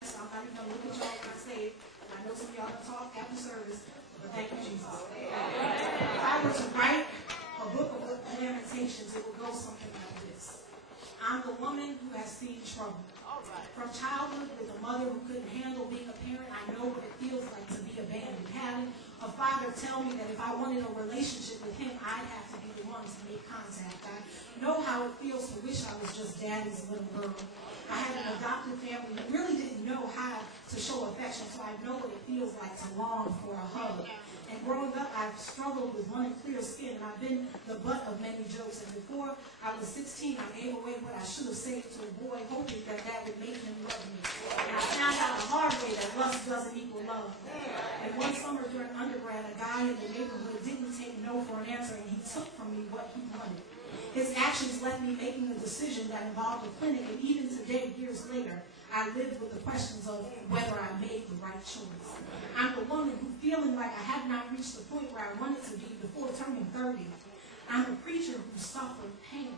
So I'm not even going to look at y'all when I say it. I know some of y'all can talk after service, but thank you, Jesus. If I were to write a book of lamentations, it would go something like this. I'm the woman who has seen trouble. From childhood with a mother who couldn't handle being a parent, I know what it feels like to be abandoned. Having a father tell me that if I wanted a relationship with him, I'd have to be the one to make contact. I know how it feels to wish I was just daddy's little girl. I had an adopted family who really didn't know how to show affection, so I know what it feels like to long for a hug. And growing up, I've struggled with unclear skin, and I've been the butt of many jokes. And before I was 16, I gave away what I should have saved to a boy, hoping that that would make him love me. And I found out the hard way that lust doesn't equal love. And one summer during undergrad, a guy in the neighborhood didn't take no for an answer, and he took from me what he wanted. His actions left me making a decision that involved a clinic, and even today, years later, I live with the questions of whether I made the right choice. I'm the woman who, feeling like I had not reached the point where I wanted to be before turning 30. I'm the preacher who suffered pain.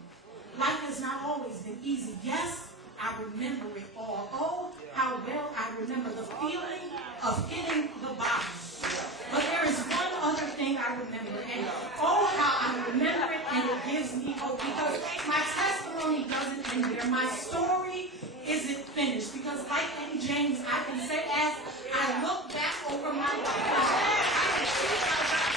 Life has not always been easy. Yes, I remember it all. Oh, how well I remember the feeling of hitting the bottom. But there is one other thing I remember, and oh, how I remember it, and it gives me hope, because my testimony doesn't end there. My story isn't finished, because like Eddie James, I can say as I look back over my life, I can see how God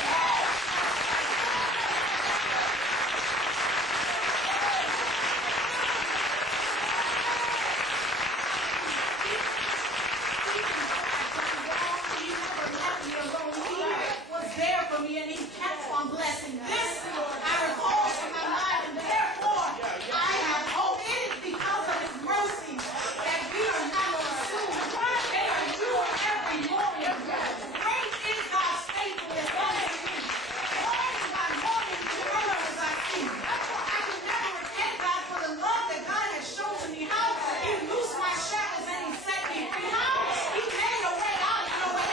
there for me, and he kept on blessing. This I recall from my mind, and therefore I have hope. It is because of his mercy that we are not consumed. They are new every morning. Great is God's faithfulness unto me. Morning by morning, new mercies I see. I can never repay God for the love that God has shown to me. How he loosed my shackles and he set me free. How he made a way out of no way.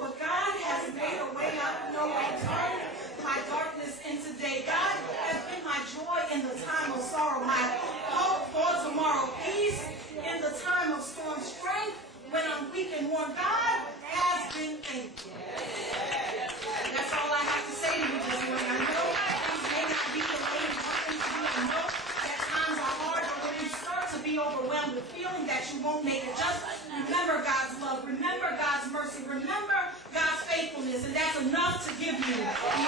But God has made a way out of no way, turned my darkness into day. God has been my joy in the time of sorrow, my hope for tomorrow, peace in the time of storm, strength when I'm weak and worn. God has been faithful. That's all I have to say to you this morning. I know things may not be the way you want them to be. I know that times are hard, but when you start to be overwhelmed with feeling that you won't make it, just remember God's love, remember God's mercy, remember God's faithfulness, and that's enough to give you the